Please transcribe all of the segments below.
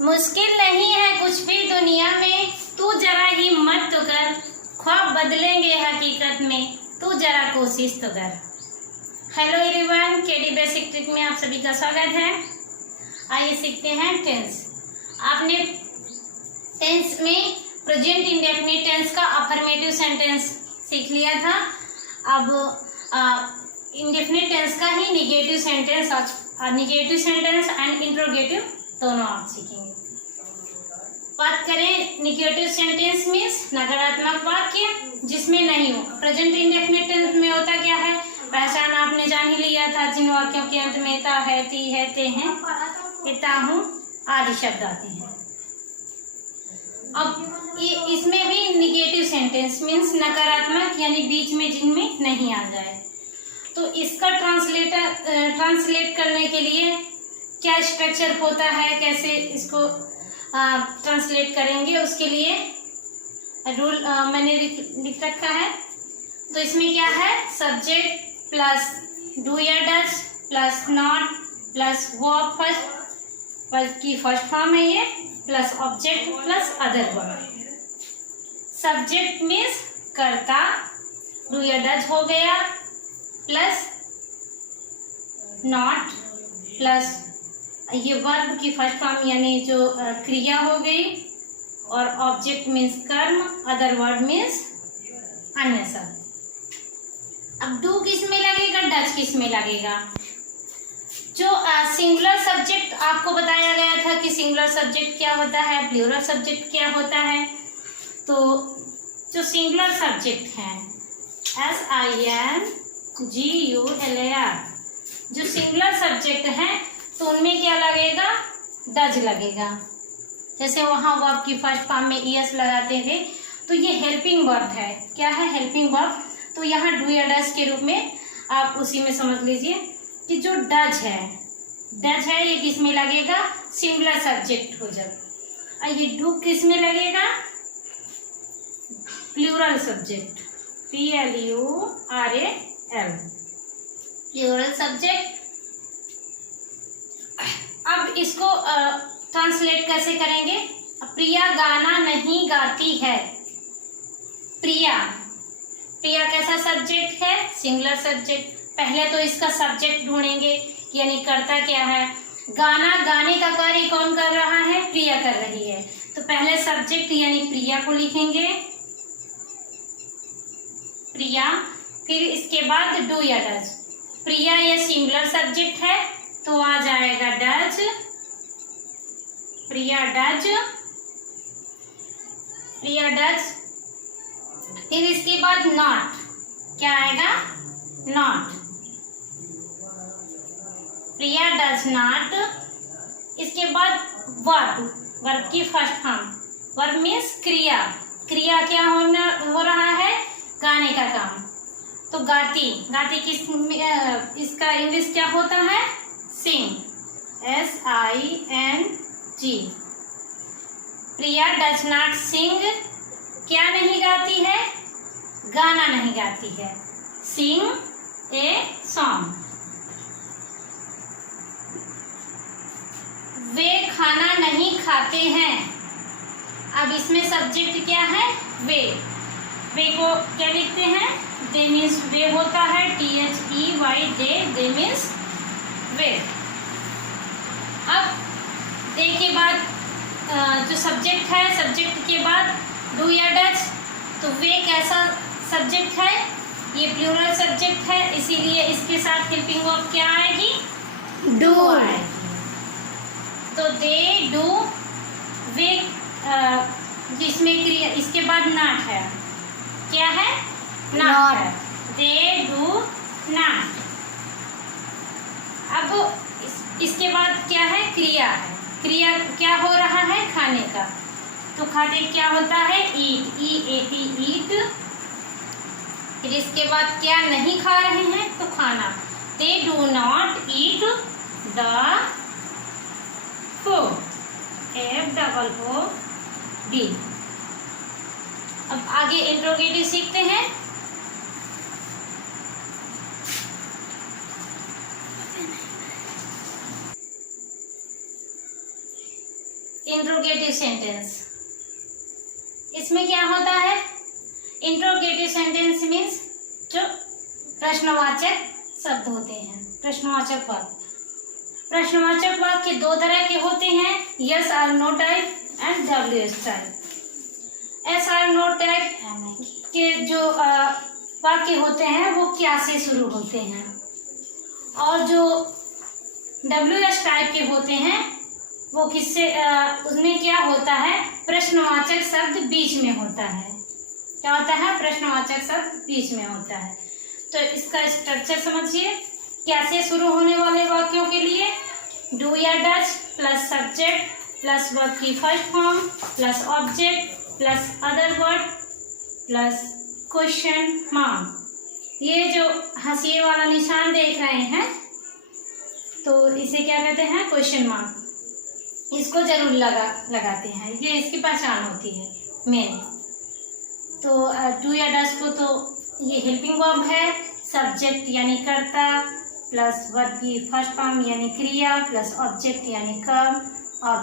मुश्किल नहीं है कुछ भी दुनिया में, तू जरा हिम्मत तो कर, ख्वाब बदलेंगे हकीकत में, तू जरा कोशिश तो कर। Hello everyone, KD basic trick में आप सभी का स्वागत है। आइए सीखते हैं टेंस। आपने टेंस में प्रेजेंट इंडेफिनिट टेंस का अफर्मेटिव सेंटेंस सीख लिया था। अब इंडेफिनिट टेंस का ही निगेटिव सेंटेंस एंड इंट्रोगेटिव दोनों आप सीखेंगे। बात करें निगेटिव सेंटेंस मीन्स नकारात्मक वाक्य जिसमें नहीं हो। प्रेजेंट इंडेफिनिट टेंस में होता क्या है, पहचान आपने जान ही लिया था। जिन वाक्यों के अंत में ता है, ती है, ते हैं, इता हूं आदि शब्द आते हैं। अब इसमें भी निगेटिव सेंटेंस मीन्स नकारात्मक, यानी बीच में जिनमें नहीं आ जाए। तो इसका ट्रांसलेट करने के लिए क्या स्ट्रक्चर होता है, कैसे इसको ट्रांसलेट करेंगे, उसके लिए रूल मैंने लिख रखा है। तो इसमें क्या है, सब्जेक्ट प्लस डू या does plus not plus verb की फर्स्ट फॉर्म है ये, plus object plus other verb. Subject means कर्ता, डू या डज हो गया, प्लस नॉट प्लस ये वर्ब की फर्स्ट फॉर्म यानी जो क्रिया हो गई, और ऑब्जेक्ट मीन्स कर्म, अदर वर्ड मीन्स अन्य शब्द। अब डू किस में लगेगा, डज किस में लगेगा। जो सिंगुलर सब्जेक्ट आपको बताया गया था कि सिंगुलर सब्जेक्ट क्या होता है, प्लूरल सब्जेक्ट क्या होता है। तो जो सिंगुलर सब्जेक्ट है SINGULAR, जो सिंगुलर सब्जेक्ट है तो उनमें क्या लगेगा, डज लगेगा। जैसे वहां वर्ब की फर्स्ट फॉर्म में ES लगाते थे, तो ये हेल्पिंग वर्ब है। क्या है, हेल्पिंग वर्ब। तो यहाँ डू या डज के रूप में आप उसी में समझ लीजिए कि जो डज है ये किस में लगेगा, सिंगुलर सब्जेक्ट हो जब। ये डू किस में लगेगा, plural subject, PLURAL, plural subject. अब इसको ट्रांसलेट कैसे करेंगे। प्रिया गाना नहीं गाती है। प्रिया कैसा सब्जेक्ट है, सिंगुलर सब्जेक्ट। पहले तो इसका सब्जेक्ट ढूंढेंगे, यानी कर्ता क्या है। गाने का कार्य कौन कर रहा है, प्रिया कर रही है। तो पहले सब्जेक्ट यानी प्रिया को लिखेंगे, प्रिया। फिर इसके बाद डू या डज। प्रिया ये सिंगुलर सब्जेक्ट है तो आ जाएगा डज, प्रिया डज। फिर इसके बाद नॉट, क्या आएगा, नॉट, प्रिया डज नॉट। इसके बाद वर्ब की फर्स्ट फॉर्म, वर्ब मीन्स क्रिया क्या हो रहा है, गाने का काम। तो गाती किस इसका इंग्लिश क्या होता है, सिंग, SING। प्रिया डज नॉट सिंग, क्या नहीं गाती है, गाना नहीं गाती है, सिंग ए सॉन्ग। वे खाना नहीं खाते हैं। अब इसमें सब्जेक्ट क्या है, वे को क्या लिखते हैं, दे मीन्स वे होता है, THEY, दे मीन्स वे। अब दे के बाद जो सब्जेक्ट है, सब्जेक्ट के बाद डू या डज। तो वे कैसा सब्जेक्ट है, ये प्लूरल सब्जेक्ट है, इसीलिए इसके साथ हेल्पिंग वर्ब क्या आएगी, डू आएगी। तो दे डू, वे जिसमें क्रिया, इसके बाद नॉट है, क्या है, नॉट है, दे डू नॉट। अब इसके बाद क्या है, क्रिया है। क्रिया क्या हो रहा है, खाने का। तो खाते क्या होता है, ईट, EAT, ईट। फिर इसके बाद क्या नहीं खा रहे हैं, तो खाना, they do not eat the food, FOOD। अब आगे इंट्रोगेटिव सीखते हैं। Interrogative sentence. इसमें क्या होता है? इंट्रोगेटिव सेंटेंस मीन्स जो प्रश्नवाचक शब्द होते हैं, प्रश्नवाचक वाक्य। प्रश्नवाचक वाक्य दो तरह के होते हैं, यस और no type and WH type. Yes और नो टाइप के जो वाक्य होते हैं वो क्या से शुरू होते हैं, और जो WH टाइप के होते हैं वो किससे उसमें क्या होता है? प्रश्नवाचक शब्द बीच में होता है। क्या होता है? प्रश्नवाचक शब्द बीच में होता है। तो इसका स्ट्रक्चर समझिए। कैसे शुरू होने वाले वाक्यों के लिए डू या does plus subject plus verb की first form plus object plus other word plus question mark. ये जो हंसिए वाला निशान देख रहे हैं तो इसे क्या कहते हैं? Question mark. इसको जरूर लगाते हैं, ये इसकी पहचान होती है मेन। तो डू या डज को तो ये हेल्पिंग वर्ब है, सब्जेक्ट यानी कर्ता प्लस वर्ब की फर्स्ट फॉर्म यानी क्रिया प्लस ऑब्जेक्ट यानी कर्म और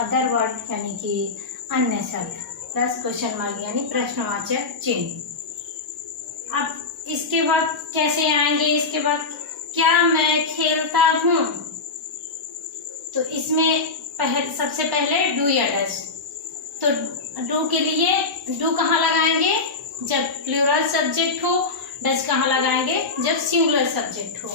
अदर वर्ड यानी कि अन्य शब्द प्लस क्वेश्चन मार्क यानी प्रश्नवाचक चिन्ह। अब इसके बाद कैसे आएंगे? इसके बाद क्या मैं खेलता हूँ, तो इसमें सबसे पहले डू या डज। तो डू के लिए डू कहाँ लगाएंगे? जब प्लूरल सब्जेक्ट हो। डज कहाँ लगाएंगे? जब सिंगुलर सब्जेक्ट हो।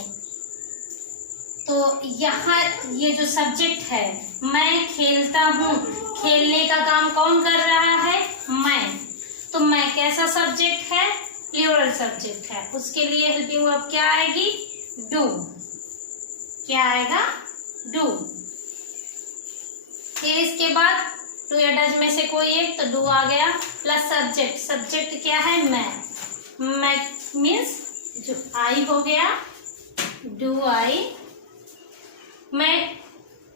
तो यहाँ ये जो सब्जेक्ट है मैं खेलता हूँ, खेलने का काम कौन कर रहा है? मैं। तो मैं कैसा सब्जेक्ट है? प्लूरल सब्जेक्ट है। उसके लिए हेल्पिंग वर्ब क्या आएगी? डू। क्या आएगा? डू। फिर इसके बाद डू या डज में से कोई एक, तो डू आ गया प्लस सब्जेक्ट। सब्जेक्ट क्या है? मैं मीन्स जो आई हो गया, डू आई। मैं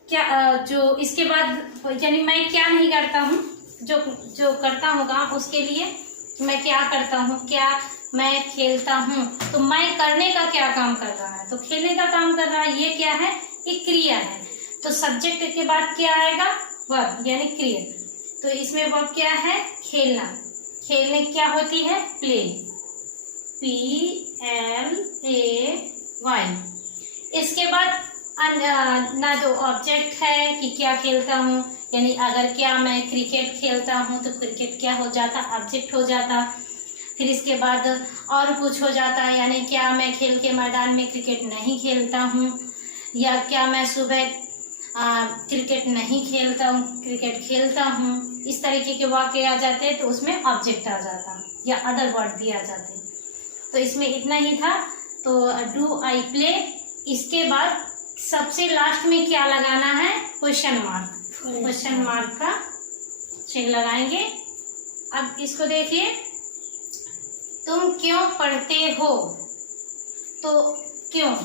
क्या जो इसके बाद यानी मैं क्या नहीं करता हूँ, जो करता हूँ काम, उसके लिए मैं क्या करता हूँ? क्या मैं खेलता हूँ। तो मैं करने का क्या काम कर रहा है? तो खेलने का काम कर रहा है। ये क्या है? ये क्रिया है। तो सब्जेक्ट के बाद क्या आएगा? वर्ब यानी क्रिया। तो इसमें वर्ब क्या है? खेलना। खेलने क्या होती है? प्ले। PLAY। इसके बाद ना जो ऑब्जेक्ट है कि क्या खेलता हूँ, यानी अगर क्या मैं क्रिकेट खेलता हूँ तो क्रिकेट क्या हो जाता? ऑब्जेक्ट हो जाता। फिर इसके बाद और कुछ हो जाता है, यानी क्या मैं खेल के मैदान में क्रिकेट नहीं खेलता हूँ, या क्या मैं सुबह क्रिकेट नहीं खेलता हूँ, क्रिकेट खेलता हूँ। इस तरीके के वाक्य आ जाते हैं तो उसमें ऑब्जेक्ट आ जाता या अदर वर्ड भी आ जाते। तो इसमें इतना ही था। तो डू आई प्ले। इसके बाद सबसे लास्ट में क्या लगाना है? Question mark. क्वेश्चन मार्क का चिन्ह लगाएंगे। अब इसको देखिए, तुम क्यों पढ़ते हो। तो क्यों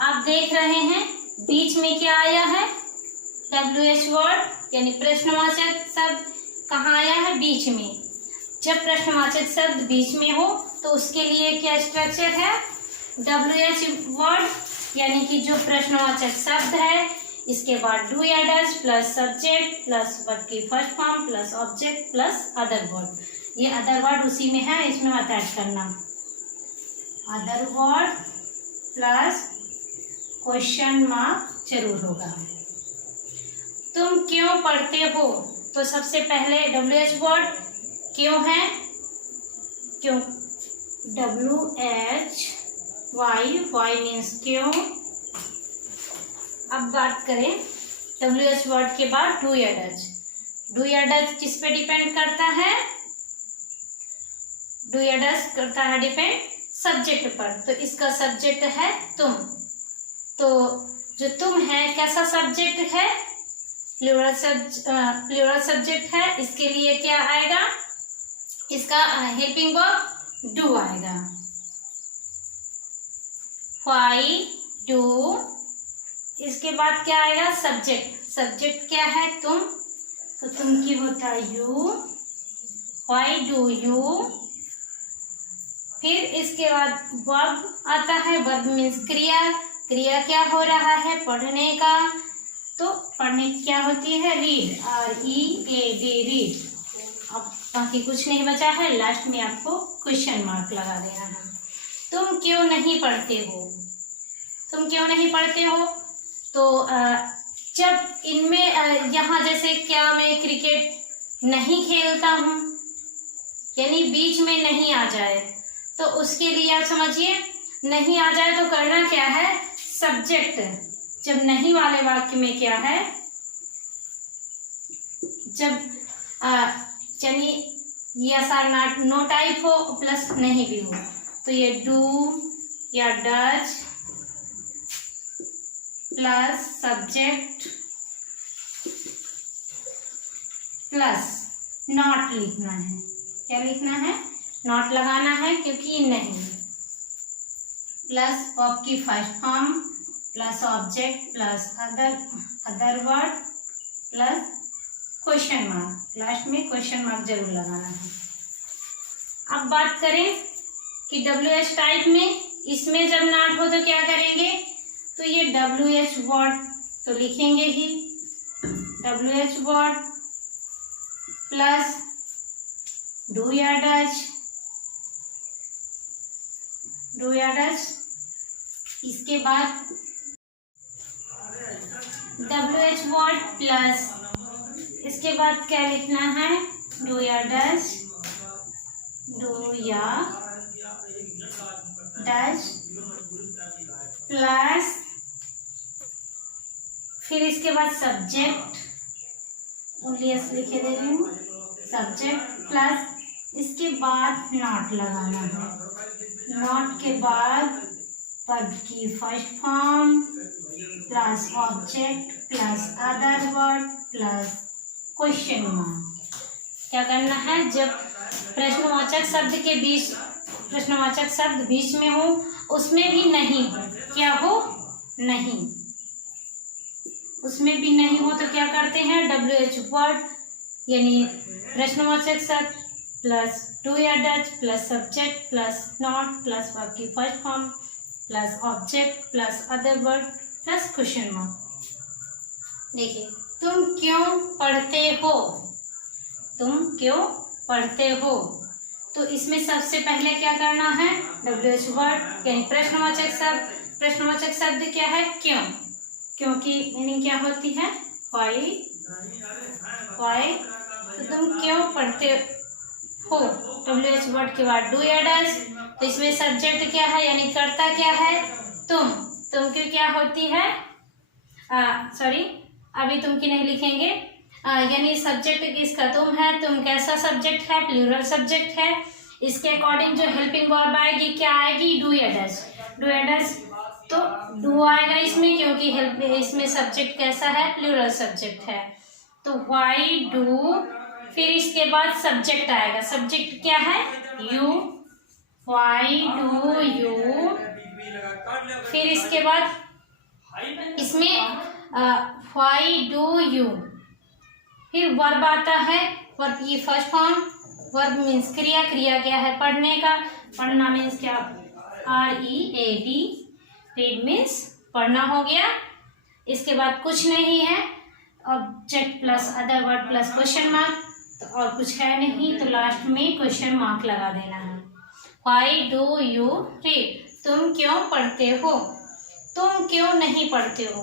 आप देख रहे हैं बीच में क्या आया है? WH वर्ड यानी प्रश्नवाचक शब्द कहाँ आया है? बीच में। जब प्रश्नवाचक शब्द बीच में हो तो उसके लिए क्या स्ट्रक्चर है? WH वर्ड यानी कि जो प्रश्नवाचक शब्द है, इसके बाद डू या does plus subject plus verb की first form plus object plus other word. ये अदर वर्ड उसी में है, इसमें अटैच करना। Other word plus question mark जरूर होगा। तुम क्यों पढ़ते हो, तो सबसे पहले WH वर्ड क्यों है? क्यों। WHY मीन्स क्यों। अब बात करें WH वर्ड के बाद डू या डज। डू या डज किस पे डिपेंड करता है? डू या डज करता है डिपेंड सब्जेक्ट पर। तो इसका सब्जेक्ट है तुम। तो जो तुम है कैसा सब्जेक्ट है? प्लूरल सब्जेक्ट है। इसके लिए क्या आएगा? इसका हेल्पिंग वर्ब डू आएगा। Why do. इसके बाद क्या आएगा? सब्जेक्ट। सब्जेक्ट क्या है? तुम। तो तुम की होता है यू। Why do you. फिर इसके बाद वर्ब आता है। वर्ब मीन्स क्रिया। क्रिया क्या हो रहा है? पढ़ने का। तो पढ़ने की क्या होती है? Read, READ, read. अब बाकी कुछ नहीं बचा है, लास्ट में आपको क्वेश्चन मार्क लगा देना है। तुम क्यों नहीं पढ़ते हो? तुम क्यों नहीं पढ़ते हो? तो जब इनमें यहाँ जैसे क्या मैं क्रिकेट नहीं खेलता हूँ, यानी बीच में नहीं आ जाए, तो उसके लिए आप समझिए, नहीं आ जाए तो करना क्या है? सब्जेक्ट। जब नहीं वाले वाक्य में क्या है? जब यानी yes or not, no type हो प्लस नहीं भी हो, तो ये डू या does plus subject plus not लिखना है। क्या लिखना है? नॉट लगाना है, क्योंकि नहीं, प्लस वर्ब की first form plus object plus other word plus question mark, last में क्वेश्चन मार्क जरूर लगाना है। अब बात करें कि WH टाइप में, इसमें जब नॉट हो तो क्या करेंगे? तो ये WH वर्ड तो लिखेंगे ही, WH वर्ड प्लस डू या डज, इसके बाद WH वर्ड प्लस, इसके बाद क्या लिखना है? डू या डज, डू या डज प्लस, फिर इसके बाद सब्जेक्ट, ओनली एस लिखे दे रही हूँ, सब्जेक्ट प्लस, इसके बाद नॉट लगाना है, नॉट के बाद वर्ब की first form plus object plus other word plus question mark. क्या करना है? जब प्रश्नवाचक शब्द के बीच, प्रश्नवाचक शब्द बीच में हो, उसमें भी नहीं हो, क्या हो? नहीं, उसमें भी नहीं हो तो क्या करते हैं? WH वर्ड यानी प्रश्नवाचक शब्द प्लस डू या does plus subject plus not plus verb की first form plus object plus other word plus question mark. देखिए, तुम क्यों पढ़ते हो? तुम क्यों पढ़ते हो? तो इसमें सबसे पहले क्या करना है? WH वर्ड यानी प्रश्नवाचक शब्द, प्रश्नवाचक शब्द क्या है? क्यों, क्योंकि मीनिंग क्या होती है? व्हाई, तो तुम क्यों पढ़ते हो? WH वर्ड के बाद डू या डज, तो इसमें सब्जेक्ट क्या है यानी कर्ता क्या है? तुम की क्या होती है? सॉरी, अभी तुम की नहीं लिखेंगे, यानी सब्जेक्ट किसका? तुम है। तुम कैसा सब्जेक्ट है? प्लूरल सब्जेक्ट है। इसके अकॉर्डिंग जो हेल्पिंग वर्ब आएगी क्या आएगी? डू या डज, डू या डज, तो डू आएगा इसमें, क्योंकि हेल्प इसमें सब्जेक्ट कैसा है? प्लूरल सब्जेक्ट है, तो व्हाई डू, फिर इसके बाद सब्जेक्ट आएगा, सब्जेक्ट क्या है? यू, व्हाई डू यू, फिर इसके बाद इसमें व्हाई डू यू, फिर वर्ब आता है, वर्ब की फर्स्ट फॉर्म, वर्ब मीन्स क्रिया, क्रिया क्या है? पढ़ने का, पढ़ना मीन्स क्या? READ, रीड मीन्स पढ़ना हो गया। इसके बाद कुछ नहीं है, object plus other word plus question mark, तो और कुछ है नहीं, तो लास्ट में क्वेश्चन मार्क लगा देना है। व्हाई डू यू रीड, तुम क्यों पढ़ते हो? तुम क्यों नहीं पढ़ते हो?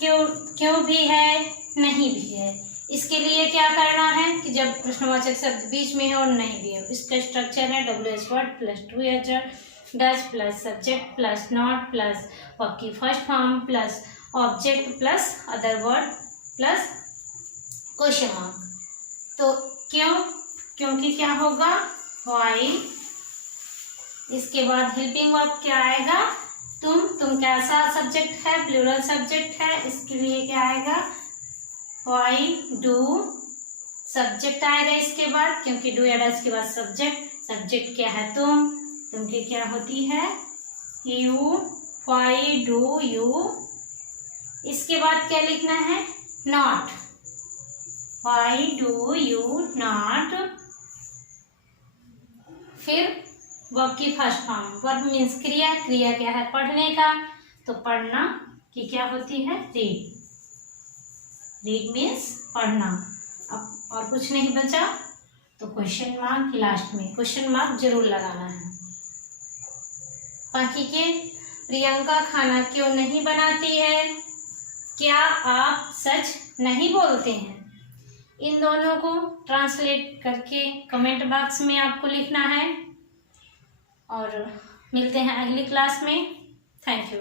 क्यों भी है, नहीं भी है। इसके लिए क्या करना है कि जब प्रश्नवाचक शब्द बीच में है और नहीं भी है, इसका स्ट्रक्चर है WH वर्ड प्लस डू या does plus subject plus not plus verb की first form plus object plus other word plus question mark. तो क्यों, क्योंकि क्या होगा? व्हाई, इसके बाद हेल्पिंग वर्ब क्या आएगा? तुम कैसा सब्जेक्ट है? प्लूरल सब्जेक्ट है, इसके लिए क्या आएगा? व्हाई डू, सब्जेक्ट आएगा इसके बाद, क्योंकि डू या डज के बाद सब्जेक्ट क्या है? तुम की क्या होती है? यू, व्हाई डू यू, इसके बाद क्या लिखना है? Not, why do you not, फिर वर्ब की फर्स्ट फॉर्म, वर्ब मीन्स क्रिया, क्रिया क्या है? पढ़ने का, तो पढ़ना की क्या होती है? रीड, रीड मीन्स पढ़ना। अब और कुछ नहीं बचा तो क्वेश्चन मार्क लास्ट में, क्वेश्चन मार्क जरूर लगाना है। बाकी के प्रियंका खाना क्यों नहीं बनाती है, क्या आप सच नहीं बोलते हैं, इन दोनों को ट्रांसलेट करके कमेंट बॉक्स में आपको लिखना है। और मिलते हैं अगली क्लास में। Thank you.